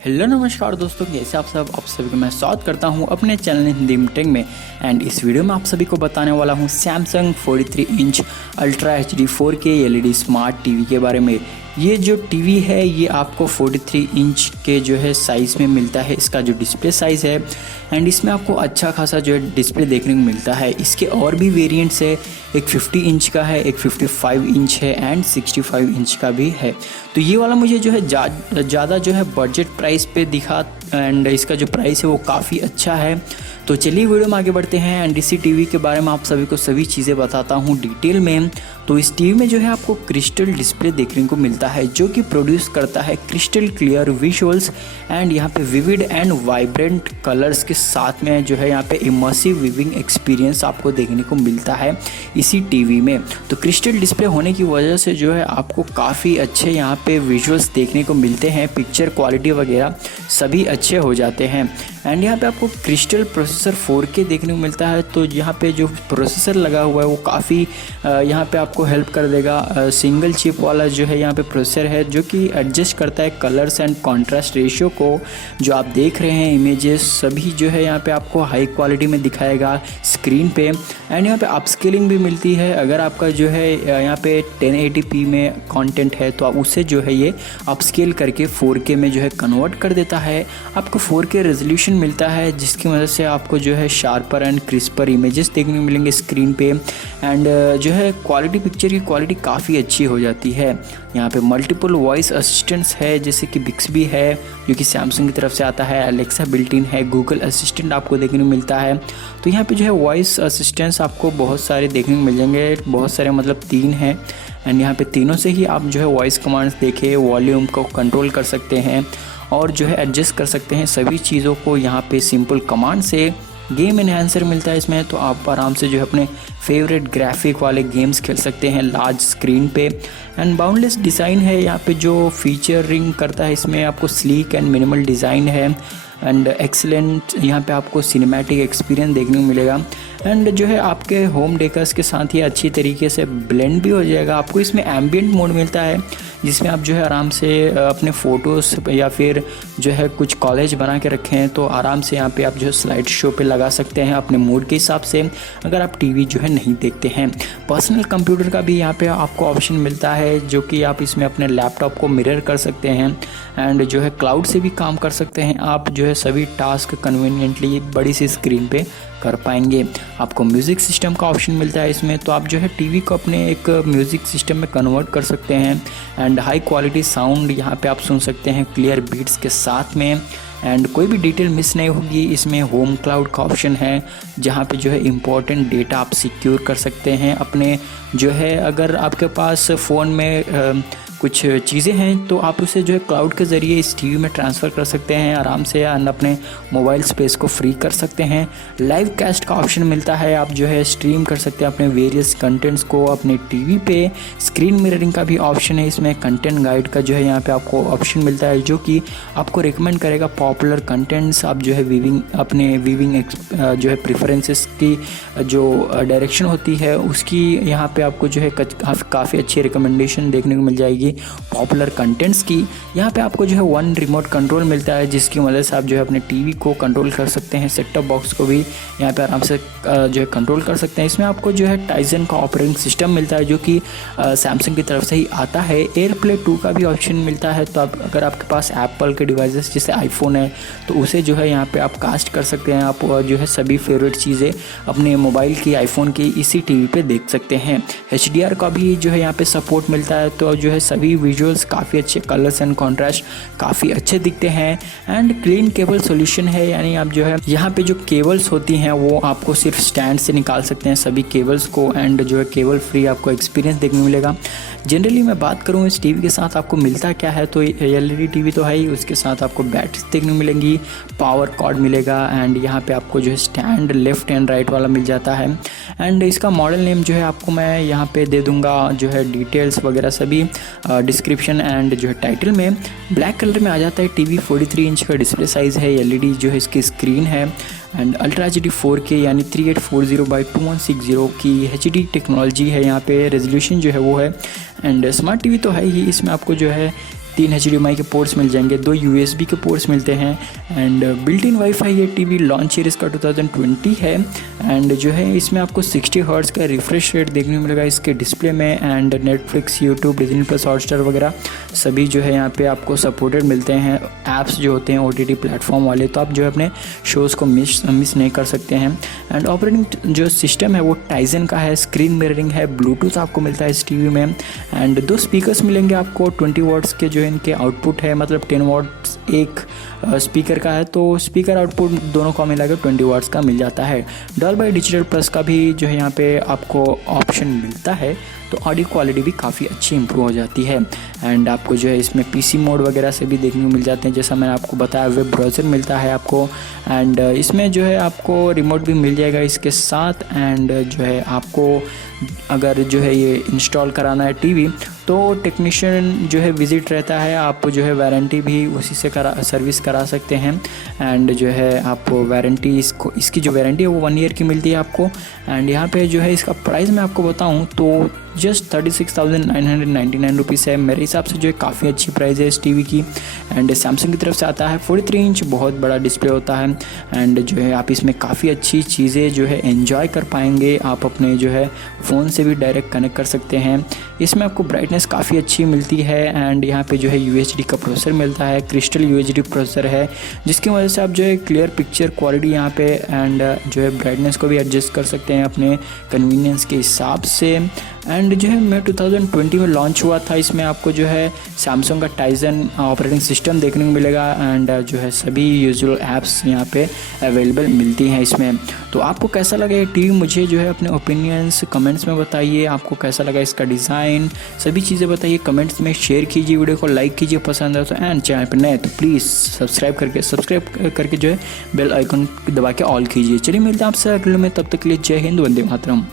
Hello नमस्कार दोस्तों, कैसे आप सभी को मैं स्वागत करता हूं अपने चैनल हिंदी टेक में। एंड इस वीडियो में आप सभी को बताने वाला हूं Samsung 43 inch ultra HD 4K LED smart TV के बारे में। ये जो टीवी है ये आपको 43 इंच के जो है साइज़ में मिलता है, इसका जो डिस्प्ले साइज़ है। एंड इसमें आपको अच्छा खासा जो है डिस्प्ले देखने को मिलता है। इसके और भी वेरिएंट्स है, एक 50 इंच का है, एक 55 इंच है एंड 65 इंच का भी है। तो ये वाला मुझे जो है ज़्यादा जो है बजट प्राइस पे दिखा एंड इसका जो प्राइस है वो काफ़ी अच्छा है। तो चलिए वीडियो में आगे बढ़ते हैं एंड इसी टीवी के बारे में आप सभी को सभी चीज़ें बताता हूँ डिटेल में। तो इस टीवी में जो है आपको क्रिस्टल डिस्प्ले देखने को मिलता है जो कि प्रोड्यूस करता है क्रिस्टल क्लियर विजुअल्स एंड यहाँ पे विविड एंड वाइब्रेंट कलर्स के साथ में जो है यहाँ पे इमर्सिव विविंग एक्सपीरियंस आपको देखने को मिलता है इसी टीवी में। तो क्रिस्टल डिस्प्ले होने की वजह से जो है आपको काफ़ी अच्छे यहाँ पे विजुअल्स देखने को मिलते हैं, पिक्चर क्वालिटी वगैरह सभी अच्छे हो जाते हैं। एंड यहाँ पे आपको क्रिस्टल प्रोसेसर 4K देखने को मिलता है। तो यहाँ पे जो प्रोसेसर लगा हुआ है वो काफ़ी यहाँ पे आपको हेल्प कर देगा। सिंगल चिप वाला जो है यहाँ पे प्रोसेसर है जो कि एडजस्ट करता है कलर्स एंड कॉन्ट्रास्ट रेशियो को। जो आप देख रहे हैं इमेजेस सभी जो है यहाँ पे आपको हाई क्वालिटी में दिखाएगा स्क्रीन पे। एंड यहाँ पे अपस्केलिंग भी मिलती है। अगर आपका जो है यहाँ पे 1080p में कंटेंट है तो आप उससे जो है ये अपस्केल करके 4K में जो है कन्वर्ट कर देता है। आपको 4K रेजोल्यूशन मिलता है जिसकी वजह से आपको जो है शार्पर एंड क्रिस्पर इमेजेस देखने को मिलेंगे स्क्रीन पे। एंड जो है क्वालिटी, पिक्चर की क्वालिटी काफ़ी अच्छी हो जाती है। यहाँ पे मल्टीपल वॉइस असिस्टेंट्स है जैसे कि बिक्सबी है जो कि सैमसंग की तरफ से आता है, अलेक्सा बिल्ट इन है, गूगल असिस्टेंट आपको देखने को मिलता है। तो यहाँ पे जो है वॉइस असिस्टेंट्स आपको बहुत सारे देखने को मिल जाएंगे, बहुत सारे मतलब 3 हैं। एंड यहाँ पे तीनों से ही आप जो है वॉइस कमांड्स देखे वॉल्यूम को कंट्रोल कर सकते हैं और जो है एडजस्ट कर सकते हैं सभी चीज़ों को यहाँ पे सिंपल कमांड से। गेम एनहांसर मिलता है इसमें, तो आप आराम से जो है अपने फेवरेट ग्राफिक वाले गेम्स खेल सकते हैं लार्ज स्क्रीन पे। एंड बाउंडलेस डिज़ाइन है यहाँ पे जो फीचरिंग करता है इसमें आपको स्लीक एंड मिनिमल डिज़ाइन है एंड एक्सीलेंट यहाँ पे आपको सिनेमैटिक एक्सपीरियंस देखने को मिलेगा। एंड जो है आपके होम डेकर्स के साथ ही अच्छी तरीके से ब्लेंड भी हो जाएगा। आपको इसमें एम्बिएंट मोड मिलता है जिसमें आप जो है आराम से अपने फ़ोटोज़ या फिर जो है कुछ कॉलेज बना के रखे हैं तो आराम से यहाँ पे आप जो है स्लाइड शो पे लगा सकते हैं अपने मूड के हिसाब से, अगर आप टीवी जो है नहीं देखते हैं। पर्सनल कंप्यूटर का भी यहाँ पे आपको ऑप्शन मिलता है जो कि आप इसमें अपने लैपटॉप को मिरर कर सकते हैं एंड जो है क्लाउड से भी काम कर सकते हैं। आप जो है सभी टास्क कन्वीनियंटली बड़ी सी स्क्रीन पे कर पाएंगे। आपको म्यूज़िक सिस्टम का ऑप्शन मिलता है इसमें, तो आप जो है टीवी को अपने एक म्यूज़िक सिस्टम में कन्वर्ट कर सकते हैं एंड हाई क्वालिटी साउंड यहाँ पे आप सुन सकते हैं क्लियर बीट्स के साथ में। एंड कोई भी डिटेल मिस नहीं होगी। इसमें होम क्लाउड का ऑप्शन है जहाँ पे जो है इम्पोर्टेंट डेटा आप सिक्योर कर सकते हैं अपने जो है, अगर आपके पास फ़ोन में कुछ चीज़ें हैं तो आप उसे जो है क्लाउड के ज़रिए इस टीवी में ट्रांसफ़र कर सकते हैं आराम से एंड अपने मोबाइल स्पेस को फ्री कर सकते हैं। लाइव कास्ट का ऑप्शन मिलता है, आप जो है स्ट्रीम कर सकते हैं अपने वेरियस कंटेंट्स को अपने टीवी पे। स्क्रीन मिररिंग का भी ऑप्शन है इसमें। कंटेंट गाइड का जो है यहाँ पे आपको ऑप्शन मिलता है जो कि आपको रिकमेंड करेगा पॉपुलर कंटेंट्स। आप जो है अपने विविंग जो है प्रेफरेंसेस की जो डायरेक्शन होती है उसकी यहाँ पे आपको जो है काफ़ी अच्छी रिकमेंडेशन देखने को मिल जाएगी पॉपुलर कंटेंट्स की। यहाँ पे आपको जो है 1 रिमोट कंट्रोल मिलता है जिसकी मदद से आप जो है अपने टीवी को कंट्रोल कर सकते हैं। सेट टॉप बॉक्स को भी यहाँ पे आराम से जो है कंट्रोल कर सकते हैं। इसमें आपको जो है टाइजन का ऑपरेटिंग सिस्टम मिलता है जो कि सैमसंग की तरफ से ही आता है। एयरप्ले 2 का भी ऑप्शन मिलता है, तो आप अगर आपके पास एप्पल के डिवाइसेस जैसे आईफोन है तो उसे जो है यहाँ पे आप कास्ट कर सकते हैं। आप जो है सभी फेवरेट चीज़ें अपने मोबाइल की, आईफोन की इसी टीवी पे देख सकते हैं। HDR का भी जो है यहाँ पे सपोर्ट मिलता है, तो जो है सभी विजुअल्स काफ़ी अच्छे, कलर्स एंड कॉन्ट्रास्ट काफ़ी अच्छे दिखते हैं। एंड क्लीन केबल सॉल्यूशन है, यानी आप जो है यहाँ पे जो केबल्स होती हैं वो आपको सिर्फ स्टैंड से निकाल सकते हैं सभी केबल्स को एंड जो है केबल फ्री आपको एक्सपीरियंस देखने को मिलेगा। जनरली मैं बात करूँ इस टीवी के साथ आपको मिलता क्या है, तो LED टीवी तो है ही, उसके साथ आपको बैटरीज देखने को मिलेंगी, पावर कॉर्ड मिलेगा एंड यहाँ पे आपको जो है स्टैंड लेफ्ट एंड राइट वाला मिल जाता है। एंड इसका मॉडल नेम जो है आपको मैं यहाँ पे दे दूँगा, जो है डिटेल्स वगैरह सभी डिस्क्रिप्शन एंड जो है टाइटल में। ब्लैक कलर में आ जाता है टीवी, 43 इंच का डिस्प्ले साइज़ है, LED जो है इसकी स्क्रीन है एंड अल्ट्रा HD 4K यानी 3840x2160 की HD टेक्नोलॉजी है। यहाँ पे रेजोल्यूशन जो है वो है एंड स्मार्ट टीवी तो है ही, इसमें आपको जो है 3 HDMI के पोर्ट्स मिल जाएंगे, 2 USB के पोर्ट्स मिलते हैं एंड बिल्ट इन वाईफाई। ये टीवी लॉन्च ईयर इसका 2020 है एंड जो है इसमें आपको 60 हर्ट्ज़ का रिफ्रेश रेट देखने को मिलेगा इसके डिस्प्ले में and Netflix, YouTube, Disney plus, Hotstar वगैरह सभी जो है यहाँ पे आपको सपोर्टेड मिलते हैं। ऐप्स जो होते हैं OTT प्लेटफॉर्म वाले, तो आप जो है अपने शोज़ को मिस नहीं कर सकते हैं। एंड ऑपरेटिंग जो सिस्टम है वो टाइजन का है, स्क्रीन मिररिंग है, ब्लूटूथ आपको मिलता है इस टीवी में एंड 2 स्पीकर्स मिलेंगे आपको 20 वाट्स के जो इनके आउटपुट है, मतलब 10 वाट्स एक स्पीकर का है, तो स्पीकर आउटपुट दोनों का मिलाकर 20 वाट्स का मिल जाता है। डॉल्बी डिजिटल प्लस का भी जो है यहाँ पे आपको ऑप्शन मिलता है, तो ऑडियो क्वालिटी भी काफ़ी अच्छी इंप्रूव हो जाती है एंड आपको जो है इसमें PC मोड वगैरह से भी देखने को मिल जाते हैं। जैसा मैंने आपको बताया, वेब ब्राउज़र मिलता है आपको एंड इसमें जो है आपको रिमोट भी मिल जाएगा इसके साथ एंड जो है आपको अगर जो है ये इंस्टॉल कराना है टीवी तो टेक्नीशियन जो है विज़िट रहता है, आप जो है वारंटी भी उसी से सर्विस करा सकते हैं एंड जो है आप वारंटी इसकी जो वारंटी है वो 1 ईयर की मिलती है आपको एंड यहाँ पे जो है इसका प्राइस मैं आपको बताऊँ तो जस्ट 36,999 रुपीज़ है। मेरे हिसाब से जो है काफ़ी अच्छी प्राइस है इस टीवी की एंड सैमसंग की तरफ से आता है। 43 इंच बहुत बड़ा डिस्प्ले होता है एंड जो है आप इसमें काफ़ी अच्छी चीज़ें जो है एंजॉय कर पाएंगे। आप अपने जो है फ़ोन से भी डायरेक्ट कनेक्ट कर सकते हैं। इसमें आपको ब्राइटनेस काफ़ी अच्छी मिलती है एंड यहाँ पे जो है UHD का प्रोसेसर मिलता है, क्रिस्टल UHD प्रोसेसर है, जिसकी वजह से आप जो है क्लियर पिक्चर क्वालिटी यहाँ पे एंड जो है ब्राइटनेस को भी एडजस्ट कर सकते हैं अपने कन्वीनियंस के हिसाब से। एंड जो है मैं 2020 में लॉन्च हुआ था, इसमें आपको जो है सैमसंग का टाइजन ऑपरेटिंग सिस्टम देखने को मिलेगा एंड जो है सभी यूजुअल ऐप्स यहाँ पे अवेलेबल मिलती हैं इसमें। तो आपको कैसा लगा ये टीवी, मुझे जो है अपने ओपिनियंस कमेंट्स में बताइए। आपको कैसा लगा इसका डिज़ाइन, सभी चीज़ें बताइए कमेंट्स में, शेयर कीजिए, वीडियो को लाइक कीजिए पसंद है तो एंड चैनल पर नए तो प्लीज़ सब्सक्राइब करके जो है बेल आइकन दबा के ऑल कीजिए। चलिए मिलते हैं आपसे अगले में, तब तक के लिए जय हिंद, वंदे मातरम।